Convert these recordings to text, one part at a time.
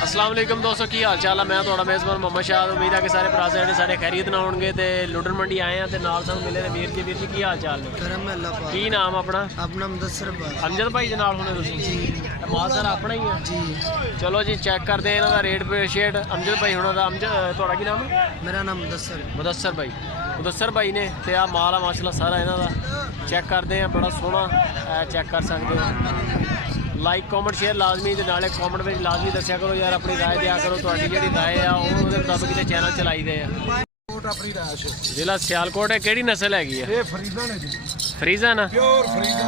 अस्सलाम वालेकुम दोस्तों, की हाल चाल है। मैं थोड़ा मेज़बान मोहम्मद शाह। उम्मीद है कि सारे भरा साढ़े खैरियत ना होंगे। तो लुडन मंडी आए हैं तो नाल सानू मिले ने वीर जी की हाल चाल ने। की नाम अपना? अपना मुदस्सर अमजद भाई दे नाल होने तुसीं? माल सारा अपना ही है जी। चलो जी चेक करते हैं इन्हों का रेट पे शेट। अमजद भाई होना दा। अमजद थोड़ा की नाम है? मेरा नाम मुदस्सर मुदस्सर भाई ने। तो आ माल है माशाल्लाह सारा इन्हों का। चेक करते हैं, बड़ा सोहना चेक कर सकते हो। लाइक कॉमेंट शेयर लाजमी, तो नाले कॉमेंट में लाजमी दस्या करो यार, अपनी राय दिया करो। तुहाडी जिहड़ी राय आ उहदे मुताबिक इत्थे चैनल चलाई दे। अपनी राश जिला सियालकोट है। केड़ी नस्ल हैगी है? ये फ्रीजन है जी, फ्रीजन प्योर फ्रीजन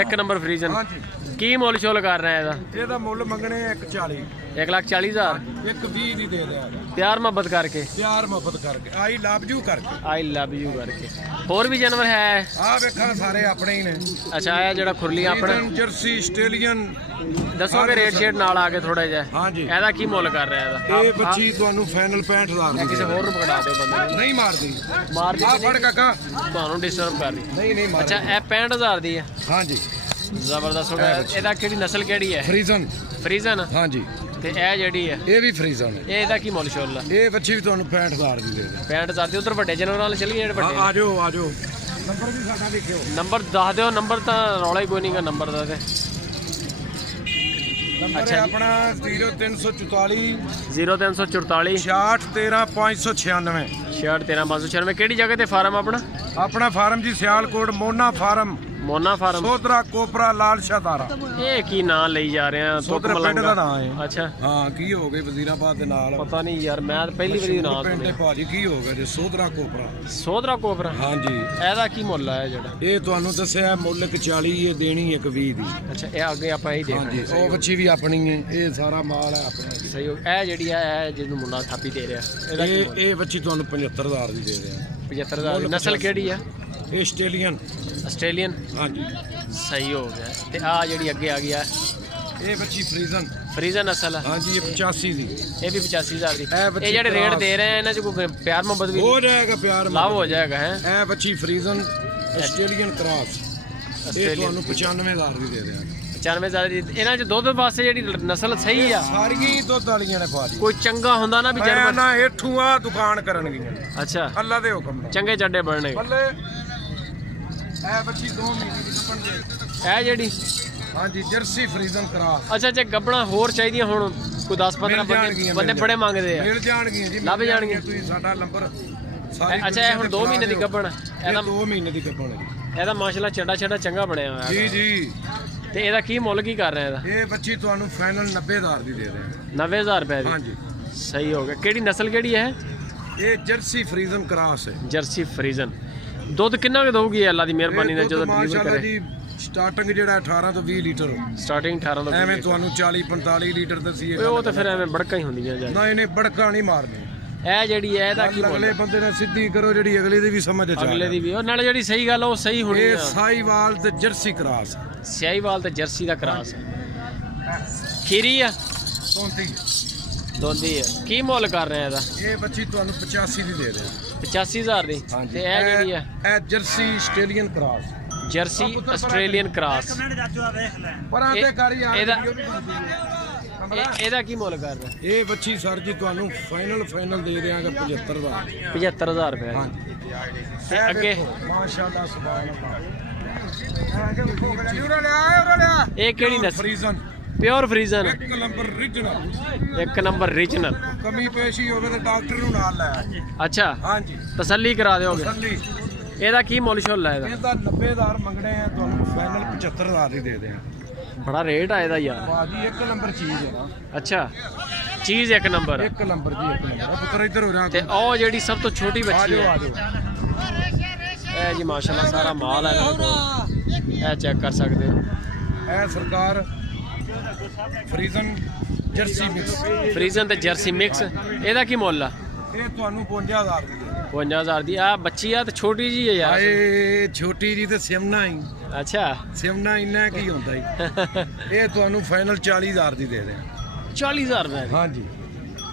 एक नंबर। फ्रीजन। हाँ जी। की मुल शोल कर रहे हैं ਇਹਦਾ? ਇਹਦਾ ਮੁੱਲ ਮੰਗਣੇ 140 1,40,000 120 ਦੀ ਦੇ ਦਿਆ। प्यार मोहब्बत करके, ਪਿਆਰ ਮੁਹੱਬਤ ਕਰਕੇ, ਆਈ ਲਵ ਯੂ ਕਰਕੇ। आई लव यू करके। और भी जानवर है? ਆ ਵੇਖਾਂ ਸਾਰੇ ਆਪਣੇ ਹੀ ਨੇ। अच्छा है जड़ा खुरली अपना। Friesian, Jersey, Australian. दसोगे रेट शेट नाल आके थोड़ा जिहा। हाँ जी। ਇਹਦਾ ਕੀ ਮੁੱਲ ਕਰ ਰਿਹਾ ਇਹਦਾ? ਇਹ ਬੱਚੀ ਤੁਹਾਨੂੰ ਫਾਈਨਲ 65000 ਦੀ। ਕਿਸੇ ਹੋਰ ਨੂੰ ਪਕੜਾ ਦਿਓ ਬੰਦੇ ਨੂੰ। ਨਹੀਂ ਮਾਰਦੀ। ਮਾਰ ਆ ਫੜ ਕਾਕਾ। ਤੁਹਾਨੂੰ ਡਿਸਟਰਬ ਕਰ ਰਹੀ। ਨਹੀਂ ਮਾਰਦੀ। अच्छा ਇਹ 65000 ਦੀ ਹੈ। ਹਾਂ ਜੀ। ਜ਼ਬਰਦस्त ਹੋ ਗਿਆ। ਇਹਦਾ ਕਿਹੜੀ ਨਸਲ ਕਿਹੜੀ ਹੈ? ਫਰੀਜ਼ਨ। ਫਰੀਜ਼ਨ। ਹਾਂ ਜੀ। ਤੇ ਇਹ ਜਿਹੜੀ ਹੈ ਇਹ ਵੀ ਫਰੀਜ਼ਨ ਹੈ। ਇਹਦਾ ਕੀ ਮੁੱਲ ਸ਼ੋਲ ਹੈ? ਇਹ ਬੱਚੀ ਵੀ ਤੁਹਾਨੂੰ 65000 ਦੀ ਦੇ ਦੇ। 65000 ਦੀ। ਉਧਰ ਵੱਡੇ ਜਾਨਵਰਾਂ ਨਾਲ ਚੱਲੀਏ ਜਿਹੜੇ ਵੱਡੇ। ਆ ਜਾਓ ਆ ਜਾਓ। ਨੰਬਰ ਵੀ ਸਾਡਾ ਲਿਖਿਓ। ਨੰਬਰ ਦੱਸ ਦਿਓ। ਨੰਬਰ ਤਾਂ ਰੌਲਾ ਹੀ ਕੋਈ ਨਹੀਂਗਾ ਨੰਬਰ ਦਾ। ਤੇ ਨੰਬਰ ਹੈ ਆਪਣਾ 0344 0344 6613 6613 ਕਿਹੜੀ ਜਗ੍ਹਾ ਤੇ ਫਾਰਮ ਆਪਣਾ? ਆਪਣਾ ਫਾਰਮ ਜੀ ਸਿਆਲਕੋਟ ਮੋਨਾ ਫਾਰਮ, ਮੋਨਾ ਫਾਰਮ। ਸੋਧਰਾ ਕੋਪਰਾ ਲਾਲ ਸ਼ਾਦਾਰਾ। ਇਹ ਕੀ ਨਾਂ ਲਈ ਜਾ ਰਹੇ ਆ? ਸੋਧਰਾ ਪਿੰਡ ਦਾ ਨਾਮ ਹੈ। ਅੱਛਾ ਹਾਂ, ਕੀ ਹੋ ਗਏ ਵਜ਼ੀਰਾਬਾਦ ਦੇ ਨਾਲ? ਪਤਾ ਨਹੀਂ ਯਾਰ, ਮੈਂ ਤਾਂ ਪਹਿਲੀ ਵਾਰੀ ਨਾਮ ਪਿੰਡ ਦੇ ਸੁਣਿਆ। ਭਾਜੀ ਕੀ ਹੋ ਗਿਆ ਜੀ? ਸੋਧਰਾ ਕੋਪਰਾ। ਸੋਧਰਾ ਕੋਬਰਾ। ਹਾਂਜੀ। ਇਹਦਾ ਕੀ ਮੁੱਲ ਹੈ ਜਿਹੜਾ? ਇਹ ਤੁਹਾਨੂੰ ਦੱਸਿਆ ਮੁੱਲ 40, ਇਹ ਦੇਣੀ 120 ਦੀ। ਅੱਛਾ ਇਹ ਅੱਗੇ ਆਪਾਂ ਇਹ ਹਾਂਜੀ। ਦੇਖਾਂਗੇ। ਉਹ ਬੱਚੀ ਵੀ ਆਪਣੀ ਹੈ। ਇਹ ਸਾਰਾ ਮਾਲ ਹੈ ਆਪਣਾ ਜੀ। ਸਹੀ ਹੋ। ਇਹ ਜਿਹੜੀ ਹੈ ਇਹ ਜਿਹਨੂੰ ਮੁੰਡਾ ਥਾਪੀ ਦੇ ਰਿਹਾ, ਇਹਦਾ ਕੀ ਮੁੱਲ? ਇਹ ਬੱਚੀ ਤੁਹਾਨੂੰ 75000 ਦੀ ਦੇ ਦਿਆਂ। 75000 ਦੀ। ਨਸਲ ਕਿਹੜੀ ਆ? ਇਹ ਆਸਟ੍ਰੇਲੀਅਨ। ਆਸਟ੍ਰੇਲੀਅਨ। ਹਾਂਜੀ। ਸਹੀ ਹੋ ਗਿਆ। ਤੇ ਆ ਜਿਹੜੀ ਅੱਗੇ ਆ ਗਿਆ ਇਹ ਬੱਚੀ ਫਰੀਜ਼ਨ। ਫਰੀਜ਼ਨ ਨਸਲ ਹੈ। ਹਾਂਜੀ। ਇਹ 85 ਦੀ। ਇਹ ਵੀ 85000 ਦੀ। ਇਹ ਬੱਚੀ ਇਹ ਜਿਹੜੇ ਰੇਟ ਕ੍ਰਾਸ। ਦੇ ਰਹੇ ਆ ਇਹਨਾਂ ਚ ਕੋਈ ਪਿਆਰ ਮੁਹੱਬਤ ਵੀ ਹੋ ਜਾਏਗਾ ਪਿਆਰ ਲਾਭ ਹੋ ਜਾਏਗਾ ਹੈ? ਇਹ ਬੱਚੀ ਫਰੀਜ਼ਨ ਆਸਟ੍ਰੇਲੀਅਨ ਕ੍ਰਾਸ। ਇਹ ਤੁਹਾਨੂੰ 95000 ਦੀ ਦੇ ਦਿਆਂਗੇ। 95000 ਦੀ। ਇਹਨਾਂ ਚ ਦੁੱਧ ਵਾਸਤੇ ਜਿਹੜੀ ਨਸਲ ਸਹੀ ਆ? ਸਾਰੀਆਂ ਹੀ ਦੁੱਧ ਵਾਲੀਆਂ ਨੇ ਭਾਜੀ। ਕੋਈ ਚੰਗਾ ਹੁੰਦਾ ਨਾ ਵੀ ਮੈਂ ਜਾਨਵਰ? ਨਾ ਇੱਥੋਂ ਆ ਦੁਕਾਨ ਕਰਨਗੀਆਂ। ਅੱਛਾ ਅੱਲਾ ਦੇ ਹੁਕਮ ਨਾਲ। ਚੰਗੇ ਚੱਡੇ ਬਣਨੇ। ਬੱਲੇ ਇਹ ਬੱਚੀ 2 ਮਹੀਨੇ ਦੀ ਕੱਪਣ ਦੇ। ਇਹ ਜਿਹੜੀ ਹਾਂਜੀ। Jersey Friesian cross. ਅੱਛਾ ਜੇ ਗੱਬਣਾ ਹੋਰ ਚਾਹੀਦੀਆਂ ਹੁਣ ਕੋਈ 10-15 ਬੰਦੇ ਬੜੇ ਮੰਗਦੇ ਆ। ਮਿਲ ਜਾਣਗੀਆਂ ਜੀ, ਲੱਭ ਜਾਣਗੀਆਂ। ਤੁਸੀਂ ਸਾਡਾ ਨੰਬਰ ਅੱਛਾ ਇਹ ਹੁਣ 2 ਮਹੀਨੇ ਦੀ ਗੱਬਣ। ਇਹਦਾ 2 ਮਹੀਨੇ ਦੀ ਕੱਪਣ ਹੈ ਇਹਦਾ ਮਾਸ਼ਾਅੱਲਾ ਚੱਡਾ ਚੰਗਾ ਬਣਿਆ ਹੋਇਆ। ਜੀ ਜੀ। ਤੇ ਇਹਦਾ ਕੀ ਮੁੱਲ ਕੀ ਕਰ ਰਿਹਾ ਇਹਦਾ? ਇਹ ਬੱਚੀ ਤੁਹਾਨੂੰ ਫਾਈਨਲ 90000 ਦੀ ਦੇ ਦੇ। 90000 ਰੁਪਏ ਦੀ। ਹਾਂਜੀ। ਸਹੀ ਹੋ ਗਿਆ। ਕਿਹੜੀ ਨਸਲ ਕਿਹੜੀ ਹੈ? ਇਹ ਜਰਸੀ ਫਰੀਜ਼ਨ ਕ੍ਰਾਸ ਹੈ। Jersey Friesian. ਦੁੱਧ ਕਿੰਨਾ ਕੁ ਦਊਗੀ ਅੱਲਾ ਦੀ ਮਿਹਰਬਾਨੀ ਨਾਲ ਜਦੋਂ ਡਿਲੀਵਰ ਮਾਸ਼ਾਅੱਲਾ ਕਰੇ? ਜੀ ਸਟਾਰਟਿੰਗ ਜਿਹੜਾ 18 ਤੋਂ 20 ਲੀਟਰ। ਸਟਾਰਟਿੰਗ 18 ਤੋਂ ਐਵੇਂ ਤੁਹਾਨੂੰ 40-45 ਲੀਟਰ ਦੱਸੀਏ। ਉਹ ਤਾਂ ਫਿਰ ਐਵੇਂ ਬੜਕਾਂ ਹੀ ਹੁੰਦੀਆਂ ਜਾਂ। ਨਾ ਇਹਨੇ ਬੜਕਾ ਨਹੀਂ ਮਾਰਨੀ। ਇਹ ਜਿਹੜੀ ਹੈ ਇਹਦਾ ਕੀ ਮੁੱਲ? ਅਗਲੇ ਬੰਦੇ ਨਾਲ ਸਿੱਧੀ ਕਰੋ, ਜਿਹੜੀ ਅਗਲੇ ਦੀ ਵੀ ਸਮਝ ਆ ਜਾਏ। ਅਗਲੇ ਦੀ ਵੀ ਉਹ ਨਾਲੇ ਜਿਹੜੀ ਸਹੀ ਗੱਲ ਉਹ ਸਹੀ ਹੋਣੀ ਇਹ ਆ। ਸਾਈਵਾਲ ਤੇ ਜਰਸੀ ਕ੍ਰਾਸ। ਸਿਆਹੀਵਾਲ ਤੇ ਜਰਸੀ ਦਾ ਕ੍ਰਾਸ ਹੈ। ਖੀਰੀ ਆ? 34। ਦੋਂਦੀ ਹੈ। ਕੀ ਮੁੱਲ ਕਰ ਰਹੇ ਆ ਇਹਦਾ? ਇਹ ਬੱਚੀ ਤੁਹਾਨੂੰ 85 ਦੀ ਦੇ ਦੇ। 85000 ਦੀ। ਤੇ ਇਹ ਜਿਹੜੀ ਹੈ ਇਹ jersey Australian cross. Jersey Australian cross. ਪਰਾਂ ਤੇ ਕਰੀ ਆ। ਇਹਦਾ ਕੀ ਮੁੱਲ ਕਰ ਰਹੇ? ਇਹ ਬੱਚੀ ਸਰ ਜੀ ਤੁਹਾਨੂੰ ਫਾਈਨਲ ਦੇ ਦੇਾਂਗੇ 75000। 75000 ਰੁਪਏ ਦੀ। ਹਾਂਜੀ। ਤੇ ਅੱਗੇ ਮਾਸ਼ਾਅੱਲਾ ਸੁਭਾਨ ਇਹ ਕਿਹੜੀ ਨਸਲ? ਫਰੀਜ਼ਨ। Pure Friesian. ਇੱਕ ਨੰਬਰ ਰੀਜਨਲ। ਇੱਕ ਨੰਬਰ ਰੀਜਨਲ। ਕਮੀ ਪੇਸ਼ੀ ਹੋਵੇ ਤਾਂ ਡਾਕਟਰ ਨੂੰ ਨਾਲ ਲੈ। ਅੱਛਾ ਹਾਂਜੀ। ਤਸੱਲੀ ਕਰਾ ਦਿਓਗੇ? ਤਸੱਲੀ। ਇਹਦਾ ਕੀ ਮੁੱਲ ਸ਼ੁੱਲ ਹੈ ਇਹਦਾ? ਇਹਦਾ 90000 ਮੰਗਣੇ ਆ, ਤੁਹਾਨੂੰ ਫਾਈਨਲ 75000 ਦੀ ਦੇ ਦੇਾਂਗੇ। ਬੜਾ ਰੇਟ ਆ ਇਹਦਾ ਯਾਰ। ਬਾਜੀ ਇੱਕ ਨੰਬਰ ਚੀਜ਼ ਹੈ ਨਾ। ਅੱਛਾ ਚੀਜ਼ ਇੱਕ ਨੰਬਰ। ਇੱਕ ਨੰਬਰ ਜੀ, ਇੱਕ ਨੰਬਰ। ਪੁੱਤਰ ਇੱਧਰ ਹੋ ਜਾ। ਤੇ ਉਹ ਜਿਹੜੀ ਸਭ ਤੋਂ ਛੋਟੀ ਬੱਚੀ ਹੈ ਆ ਜਾਓ। ਇਹ ਜੀ ਮਾਸ਼ਾਅੱਲਾ ਸਾਰਾ ਮਾਲ ਹੈ ਇਹਨਾਂ ਕੋਲ। ਇਹ ਚੈੱਕ ਕਰ ਸਕਦੇ ਹੋ। ਇਹ ਸਰਕਾਰ ਫਰੀਜ਼ਨ ਜਰਸੀ ਮਿਕਸ। ਫਰੀਜ਼ਨ ਤੇ ਜਰਸੀ ਮਿਕਸ। ਇਹਦਾ ਕੀ ਮੁੱਲ ਆ? ਇਹ ਤੁਹਾਨੂੰ 55000 ਦੀ ਦੇ। 55000 ਦੀ। ਆ ਬੱਚੀ ਆ ਤੇ ਛੋਟੀ ਜੀ ਹੈ ਯਾਰ। ਆਏ ਛੋਟੀ ਜੀ ਤੇ ਸਿਮਨਾ ਹੀ। ਅੱਛਾ ਸਿਮਨਾ ਇੰਨਾ ਕੀ ਹੁੰਦਾ ਜੀ। ਇਹ ਤੁਹਾਨੂੰ ਫਾਈਨਲ 40000 ਦੀ ਦੇ ਦੇ। 40000 ਰੁਪਏ ਦੀ। ਹਾਂਜੀ।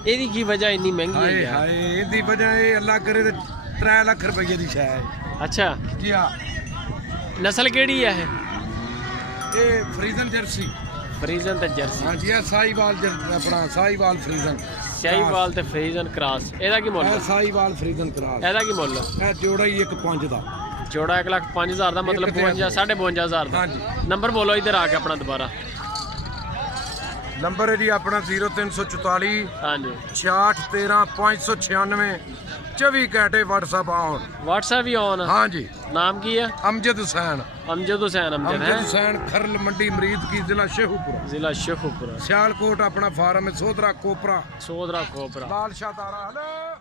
ਇਹਦੀ ਕੀ ਵਜ੍ਹਾ ਇੰਨੀ ਮਹਿੰਗੀ ਹੈ ਹਾਏ ਯਾਰ? ਹਾਏ ਇਹਦੀ ਵਜ੍ਹਾ ਇਹ ਅੱਲਾ ਕਰੇ ਤੇ 3 ਲੱਖ ਰੁਪਏ ਦੀ ਸ਼ੈ ਹੈ। ਅੱਛਾ ਕੀ ਆ? ਨਸਲ ਕਿਹੜੀ ਹੈ ਇਹ? ਇਹ ਫਰੀਜ਼ਨ ਜਰਸੀ। ਫਰੀਜ਼ਨ ਤੇ ਜਰਸੀ। ਹਾਂਜੀ ਇਹ ਸਾਈਵਾਲ ਆਪਣਾ ਸਾਈਵਾਲ ਫਰੀਜ਼ਨ ਸ਼ਾਹੀਵਾਲ ਤੇ ਫਰੀਜ਼ਨ ਕ੍ਰਾਸ। ਇਹਦਾ ਕੀ ਮੁੱਲ ਇਹ ਹੈ? ਸਾਈਵਾਲ ਫਰੀਜ਼ਨ ਕਰਾਸ ਇਹਦਾ ਕੀ ਮੁੱਲ ਹੈ? ਇਹ ਜੋੜਾ ਹੀ 1.5 ਦਾ ਜੋੜਾ 1,05,000 ਦਾ, ਮਤਲਬ 52 5,500 ਦਾ। ਹਾਂਜੀ ਨੰਬਰ ਬੋਲੋ ਇੱਧਰ ਆ ਕੇ ਆਪਣਾ ਦੁਬਾਰਾ। ਨੰਬਰ ਹੈ ਜੀ ਆਪਣਾ 0344 ਹਾਂਜੀ 66 13 596 24 ਘੰਟੇ WhatsApp ਆਨ। WhatsApp ਵੀ ਔਨ। ਹਾਂਜੀ ਨਾਮ ਕੀ ਹੈ? ਅਮਜਦ ਹੁਸੈਨ। ਅਮਜਦ ਹੁਸੈਨ। ਅਮਜਦ ਅਮਜਦ ਹੈ ਹੁਸੈਨ ਖਰਲ ਮੰਡੀ ਮਰੀਦ ਕੀ ਜ਼ਿਲ੍ਹਾ ਸ਼ੇਖੂਪੁਰਾ ਜ਼ਿਲ੍ਹਾ ਸ਼ੇਖੂਪੁਰਾ। ਸਿਆਲਕੋਟ ਆਪਣਾ ਫਾਰਮ ਹੈ ਸੋਧਰਾ ਕੋਪਰਾ ਸੋਧਰਾ ਖੋਪਰਾ। ਬਾਦਸ਼ਾਹ ਦਾਰਾ।